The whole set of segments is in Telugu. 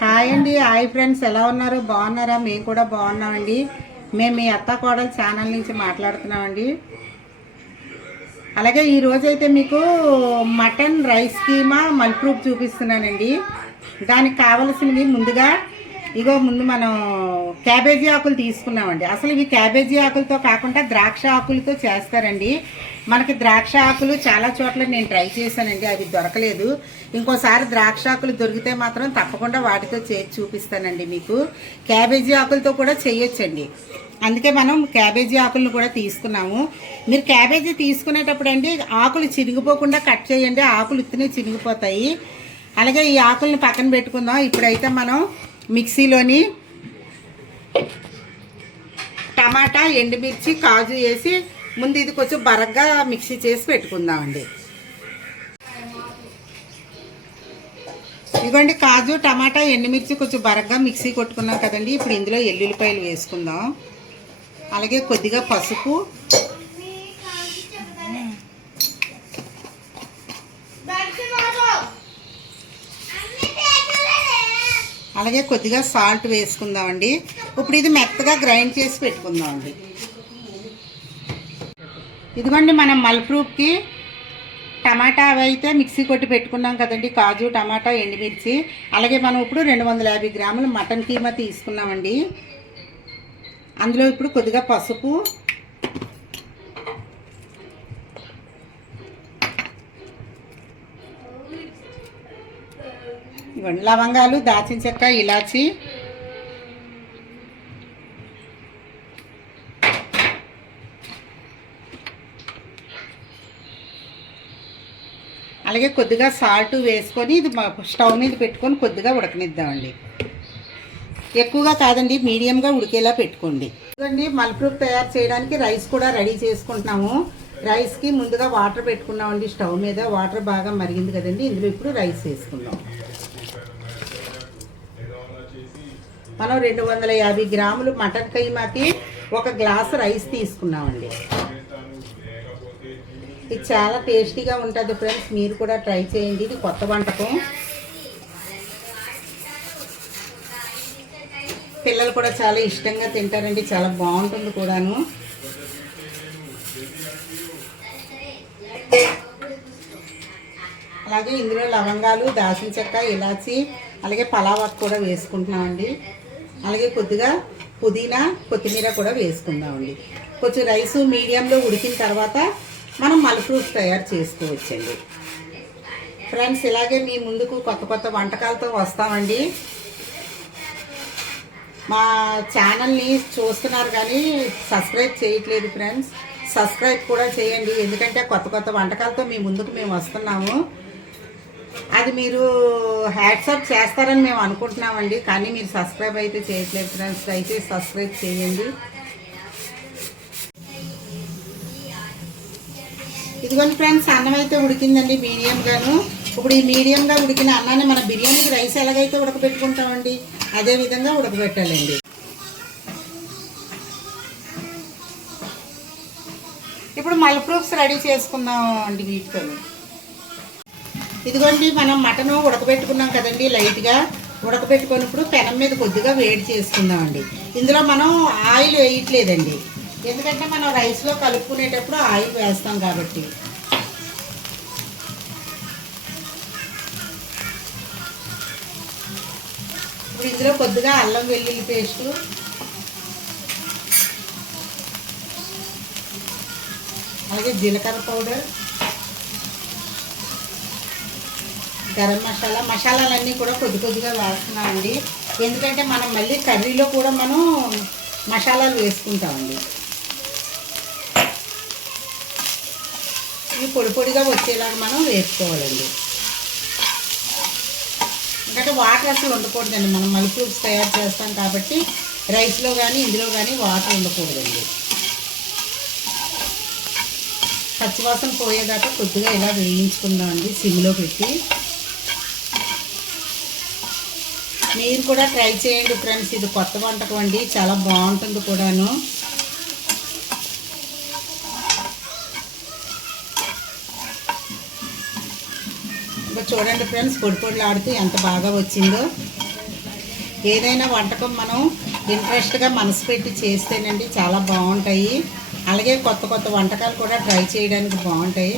హాయ్ అండి హాయ్ ఫ్రెండ్స్. ఎలా ఉన్నారు? బాగున్నారా? మేము కూడా బాగున్నామండి. మేము మీ అత్త కోడలు ఛానల్ నుంచి మాట్లాడుతున్నామండి. అలాగే ఈరోజు అయితే మీకు మటన్ రైస్ కీమా మల్ప్రూఫ్ చూపిస్తున్నానండి. దానికి కావలసినవి ముందుగా ఇగో ముందు మనం క్యాబేజీ ఆకులు తీసుకున్నామండి. అసలు ఇవి క్యాబేజీ ఆకులతో కాకుండా ద్రాక్ష ఆకులతో చేస్తారండి. మనకి ద్రాక్ష ఆకులు చాలా చోట్ల నేను ట్రై చేశానండి అవి దొరకలేదు. ఇంకోసారి ద్రాక్ష ఆకులు దొరికితే మాత్రం తప్పకుండా వాటితో చేసి చూపిస్తానండి మీకు. క్యాబేజీ ఆకులతో కూడా చేయొచ్చండి. అందుకే మనం క్యాబేజీ ఆకులను కూడా తీసుకున్నాము. మీరు క్యాబేజీ తీసుకునేటప్పుడు అండి ఆకులు చిరిగిపోకుండా కట్ చేయండి ఆకులు ఇత్తనే చిరిగిపోతాయి అలాగే ఈ ఆకులను పక్కన పెట్టుకుందాం. ఇప్పుడైతే మనం మిక్సీలోని టమాటా ఎండుమిర్చి కాజు వేసి ముందు ఇది కొంచెం బరగ్గా మిక్సీ చేసి పెట్టుకుందామండి. ఇదిగోండి కాజు టమాటా ఎండుమిర్చి కొంచెం బరగ్గా మిక్సీ కొట్టుకున్నాం కదండి. ఇప్పుడు ఇందులో ఎల్లుల్లిపాయలు వేసుకుందాం. అలాగే కొద్దిగా పసుపు అలాగే కొద్దిగా సాల్ట్ వేసుకుందామండి. ఇప్పుడు ఇది మెత్తగా గ్రైండ్ చేసి పెట్టుకుందామండి. ఇదిగోండి మనం మల్ప్రూఫ్కి టమాటా అవి అయితే మిక్సీ కొట్టి పెట్టుకున్నాం కదండి కాజు టమాటా ఎండుమిర్చి. అలాగే మనం ఇప్పుడు రెండు వందల యాభై గ్రాములు మటన్ కీమా తీసుకున్నామండి. అందులో ఇప్పుడు కొద్దిగా పసుపు ఇవ్వండి. లవంగాలు దాచిన చెక్క ఇలాచి. అలాగే కొద్దిగా సాల్ట్ వేసుకొని ఇది మా- స్టవ్ మీద పెట్టుకొని కొద్దిగా ఉడకనిద్దామండి. ఎక్కువగా కాదండి మీడియంగా ఉడికేలా పెట్టుకోండి. ఇదండి మల్ప్రూఫ్ తయారు చేయడానికి రైస్ కూడా రెడీ చేసుకుంటున్నాము. రైస్కి ముందుగా వాటర్ పెట్టుకున్నామండి స్టవ్ మీద. వాటర్ బాగా మరిగింది కదండి ఇందులో ఇప్పుడు రైస్ వేసుకుందాం. మనం రెండు వందల యాభై గ్రాములు మటన్ కైమాకి ఒక గ్లాస్ రైస్ తీసుకున్నామండి. ఇది చాలా టేస్టీగా ఉంటుంది ఫ్రెండ్స్ మీరు కూడా ట్రై చేయండి. ఇది కొత్త వంటకం. పిల్లలు కూడా చాలా ఇష్టంగా తింటారండి చాలా బాగుంటుంది కూడాను. అలాగే ఇందులో లవంగాలు దాల్చిన చెక్క ఇలాచి అలాగే పలావాకు కూడా వేసుకుంటున్నామండి. అలాగే కొద్దిగా పుదీనా కొత్తిమీర కూడా వేసుకుందామండి. కొంచెం రైస్ మీడియంలో ఉడికిన తర్వాత మనం మల్ప్రూఫ్ తయారు చేసుకోవచ్చండి. ఫ్రెండ్స్ ఇలాగే మీ ముందుకు కొత్త కొత్త వంటకాలతో వస్తామండి. మా ఛానల్ని చూస్తున్నారు కానీ సబ్స్క్రైబ్ చేయట్లేదు ఫ్రెండ్స్. సబ్స్క్రైబ్ కూడా చేయండి ఎందుకంటే కొత్త కొత్త వంటకాలతో మీ ముందుకు మేము వస్తున్నాము. అది మీరు హ్యాట్సప్ చేస్తారని మేము అనుకుంటున్నామండి కానీ మీరు సబ్స్క్రైబ్ అయితే చేయట్లేదు ఫ్రెండ్స్. అయితే సబ్స్క్రైబ్ చేయండి. ఇదిగోండి ఫ్రెండ్స్ అన్నం అయితే ఉడికిందండి మీడియంగాను. ఇప్పుడు ఈ మీడియంగా ఉడికిన అన్నాన్ని మన బిర్యానీకి రైస్ ఎలాగైతే ఉడకబెట్టుకుంటామండి అదే విధంగా ఉడకబెట్టాలండి. ఇప్పుడు మల్ప్రూఫ్స్ రెడీ చేసుకుందాం అండి వీటితో ఇదిగోండి మనం మటన్ ఉడకబెట్టుకున్నాం కదండి లైట్గా. ఉడకబెట్టుకున్నప్పుడు పెనం మీద కొద్దిగా వేడి చేసుకుందామండి. ఇందులో మనం ఆయిల్ వేయట్లేదండి. ఎందుకంటే మనం రైస్లో కలుపుకునేటప్పుడు ఆయిల్ వేస్తాం కాబట్టి. ఇప్పుడు ఇందులో కొద్దిగా అల్లం వెల్లుల్లి పేస్టు. అలాగే జీలకర్ర పౌడర్. గరం మసాలా మసాలాలన్నీ కూడా కొద్ది కొద్దిగా వేస్తున్నామండి ఎందుకంటే మనం మళ్ళీ కర్రీలో కూడా మనం మసాలాలు వేసుకుంటామండి. ఇవి పొడి పొడిగా వచ్చేలాగా మనం వేసుకోవాలండి. ఎందుకంటే వాటర్ అసలు ఉండకూడదండి. మనం మల్పూప్స్ తయారు చేస్తాం కాబట్టి రైస్లో కానీ ఇందులో కానీ వాటర్ ఉండకూడదండి. పచ్చివాసన పోయేదాకా కొద్దిగా ఇలా వేయించుకుందామండి సిమ్లో పెట్టి. మీరు కూడా ట్రై చేయండి ఫ్రెండ్స్. ఇది కొత్త వంటకం అండి. చాలా బాగుంటుంది కూడాను. చూడండి ఫ్రెండ్స్ పొడి పొడిలాడుతూ ఎంత బాగా వచ్చిందో. ఏదైనా వంటకం మనం ఇంట్రెస్ట్గా మనసు పెట్టి చేస్తేనండి చాలా బాగుంటాయి. అలాగే కొత్త కొత్త వంటకాలు కూడా ట్రై చేయడానికి బాగుంటాయి.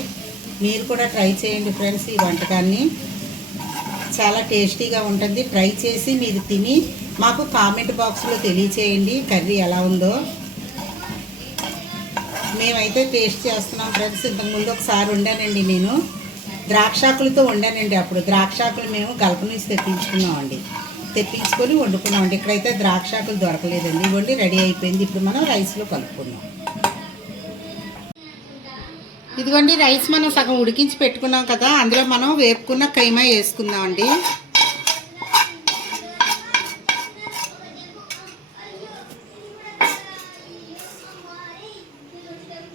మీరు కూడా ట్రై చేయండి ఫ్రెండ్స్ ఈ వంటకాన్ని. చాలా టేస్టీగా ఉంటుంది. ట్రై చేసి మీరు తిని మాకు కామెంట్ బాక్స్లో తెలియచేయండి కర్రీ ఎలా ఉందో. మేమైతే టేస్ట్ చేస్తున్నాం ఫ్రెండ్స్. ఇంతకుముందు ఒకసారి వండానండి నేను. ద్రాక్షాకులతో వండానండి అప్పుడు. ద్రాక్షాకులు మేము గల్ప నుంచి తెప్పించుకున్నామండి తెప్పించుకొని వండుకున్నామండి ఇక్కడైతే ద్రాక్షాకులు దొరకలేదండి. ఇవ్వండి రెడీ అయిపోయింది. ఇప్పుడు మనం రైస్లో కలుపుకున్నాం ఇదిగోండి రైస్ మనం సగం ఉడికించి పెట్టుకున్నాం కదా అందులో మనం వేపుకున్న కైమా వేసుకుందామండి.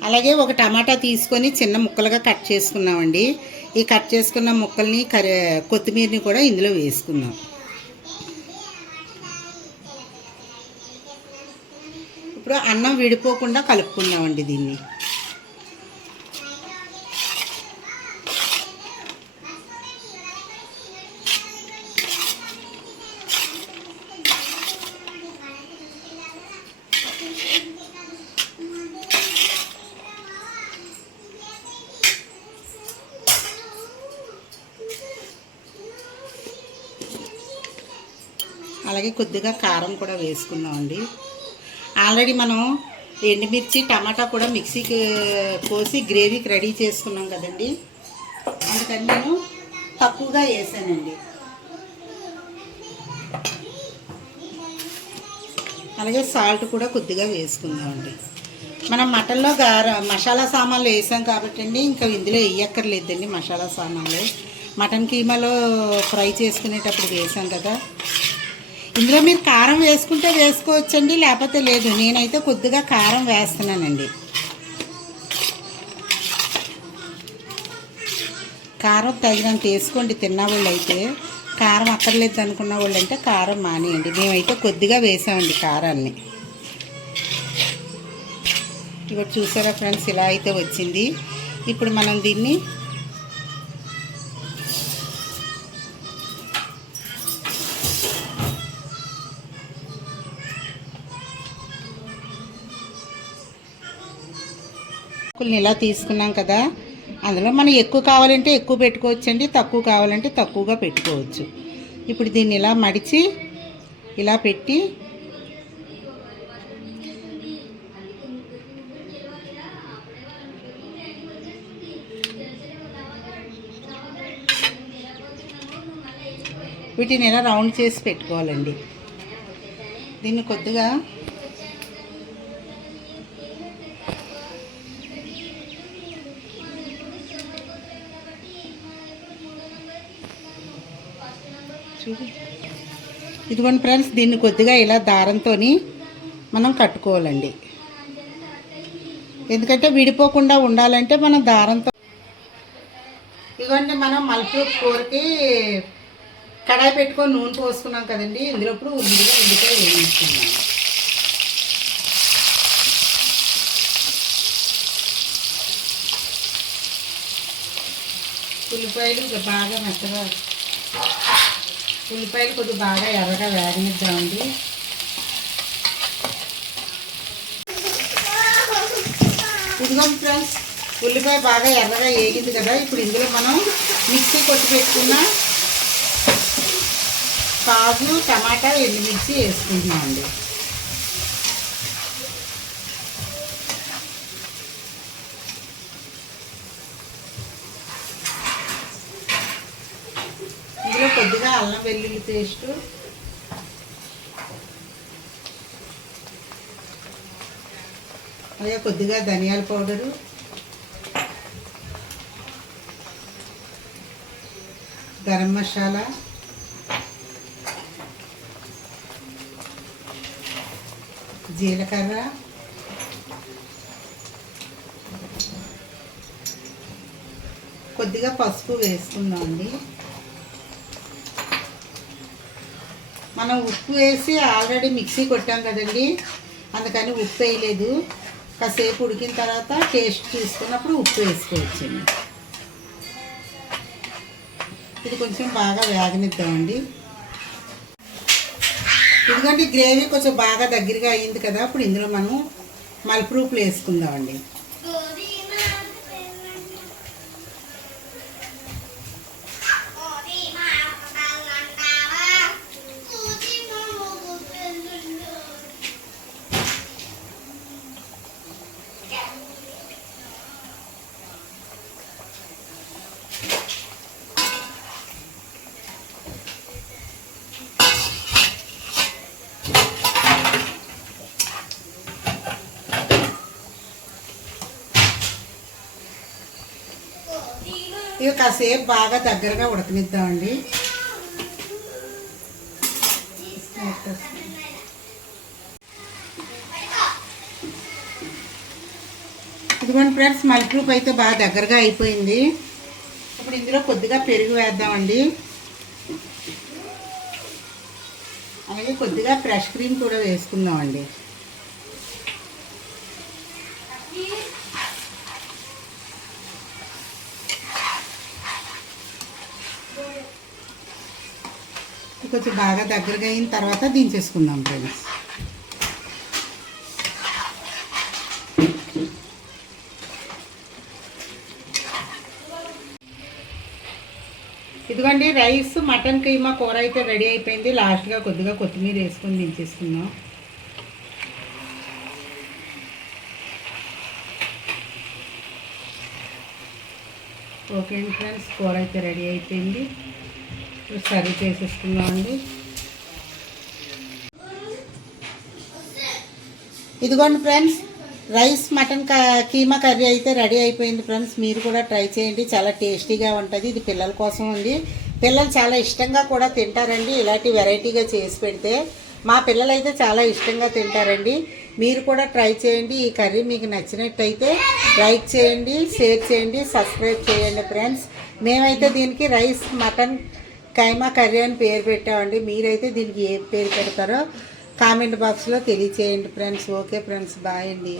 అలాగే ఒక టమాటా తీసుకొని చిన్న ముక్కలుగా కట్ చేసుకున్నామండి. ఈ కట్ చేసుకున్న ముక్కల్ని కరి కొత్తిమీరని కూడా ఇందులో వేసుకుందాం. ఇప్పుడు అన్నం విడిపోకుండా కలుపుకుందామండి దీన్ని. అలాగే కొద్దిగా కారం కూడా వేసుకుందామండి ఆల్రెడీ మనం ఎండుమిర్చి టమాటా కూడా మిక్సీకి కోసి గ్రేవీకి రెడీ చేసుకున్నాం కదండి. అందుకని నేను తక్కువగా వేసానండి. అలాగే సాల్ట్ కూడా కొద్దిగా వేసుకుందామండి. మనం మటన్లో గార మసాలా సామాన్లు వేసాం కాబట్టి అండి ఇంకా ఇందులో వేయక్కర్లేదండి మసాలా సామాన్లు. మటన్ కీమాలో ఫ్రై చేసుకునేటప్పుడు వేసాం కదా. ఇందులో మీరు కారం వేసుకుంటే వేసుకోవచ్చండి లేకపోతే లేదు. నేనైతే కొద్దిగా కారం వేస్తున్నానండి. కారం తగినంత వేసుకోండి తిన్న వాళ్ళు అయితే కారం అక్కర్లేదు అనుకున్న వాళ్ళు అంటే కారం మానేయండి. మేమైతే కొద్దిగా వేసామండి కారాన్ని. ఇప్పుడు చూసారా ఫ్రెండ్స్ ఇలా అయితే వచ్చింది. ఇప్పుడు మనం దీన్ని కొన్ని ఇలా తీసుకున్నాం కదా అందులో మనం ఎక్కువ కావాలంటే ఎక్కువ పెట్టుకోవచ్చండి తక్కువ కావాలంటే తక్కువగా పెట్టుకోవచ్చు. ఇప్పుడు దీన్ని ఇలా మడిచి ఇలా పెట్టి వీటిని ఇలా రౌండ్ చేసి పెట్టుకోవాలండి. దీన్ని కొద్దిగా చూడు. ఇదిగోండి ఫ్రెండ్స్ దీన్ని కొద్దిగా ఇలా దారంతో మనం కట్టుకోవాలండి. ఎందుకంటే విడిపోకుండా ఉండాలంటే మనం దారంతో ఇదిగోండి మనం మలుపు కూరకి కడాయి పెట్టుకొని నూనె పోసుకున్నాం కదండి. ఇందులో ఇప్పుడు ఉల్లిగా ఉల్లిపాయ వేయించుకున్నాం ఉల్లిపాయలు బాగా మెత్తగా ఉల్లిపాయలు కొద్దిగా బాగా ఎర్రగా వేగనిద్దామండి ఇదిగోండి ఫ్రెండ్స్ ఉల్లిపాయ బాగా ఎర్రగా వేగింది కదా ఇప్పుడు ఇందులో మనం మిక్సీ కొట్టి పెట్టుకున్న కాజు టమాటా ఎండుమిర్చి వేసుకుంటున్నామండి కొద్దిగా అల్లం వెల్లుల్లి పేస్ట్. అలాగే కొద్దిగా ధనియాల పౌడరు. గరం మసాలా. జీలకర్ర. కొద్దిగా పసుపు వేసుకుందామండి. మనం ఉప్పు వేసి ఆల్రెడీ మిక్సీ కొట్టాం కదండి. అందుకని ఉప్పు వేయలేదు. కాసేపు ఉడికిన తర్వాత టేస్ట్ చూసుకున్నప్పుడు ఉప్పు వేసుకోవచ్చండి ఇది కొంచెం బాగా వేగనిద్దామండి. ఇదిగోండి గ్రేవీ కొంచెం బాగా దగ్గరగా అయింది కదా ఇప్పుడు ఇందులో మనం మల్ప్రూఫ్లు వేసుకుందామండి. ఇవి కాసేపు బాగా దగ్గరగా ఉడకనిద్దామండి. ఇదిగోండి ఫ్రెండ్స్ మల్ప్రూఫ్ అయితే బాగా దగ్గరగా అయిపోయింది. ఇప్పుడు ఇందులో కొద్దిగా పెరుగు వేద్దామండి. అలాగే కొద్దిగా ఫ్రెష్ క్రీమ్ కూడా వేసుకుందామండి. కొంచెం బాగా దగ్గరగా అయిన తర్వాత దించేసుకుందాం ఫ్రెండ్స్ ఇదిగోండి రైస్ మటన్ కీమా కూర అయితే రెడీ అయిపోయింది. లాస్ట్గా కొద్దిగా కొత్తిమీర వేసుకొని దించేసుకుందాం. ఓకే ఫ్రెండ్స్ కూర అయితే రెడీ అయిపోయింది. సరి సర్వ్ ఇదిగోండి friends rice mutton keema curry అయితే రెడీ అయిపోయింది ఫ్రెండ్స్. మీరు కూడా ట్రై చేయండి. చాలా టేస్టీగా ఉంటుంది. ఇది పిల్లల కోసం ఉంది. పిల్లలు చాలా ఇష్టంగా కూడా తింటారండి. ఇలాంటి వెరైటీగా చేసి పెడితే మా పిల్లలు అయితే చాలా ఇష్టంగా తింటారండి. మీరు కూడా ట్రై చేయండి. ఈ కర్రీ మీకు నచ్చినట్టయితే లైక్ చేయండి షేర్ చేయండి సబ్స్క్రైబ్ చేయండి ఫ్రెండ్స్. మేమైతే దీనికి రైస్ మటన్ కైమా కర్రీ అని పేరు పెట్టామండి. మీరైతే దీనికి ఏ పేరు పెడతారో కామెంట్ బాక్స్లో తెలియచేయండి ఫ్రెండ్స్. Okay friends. బాయ్ అండి.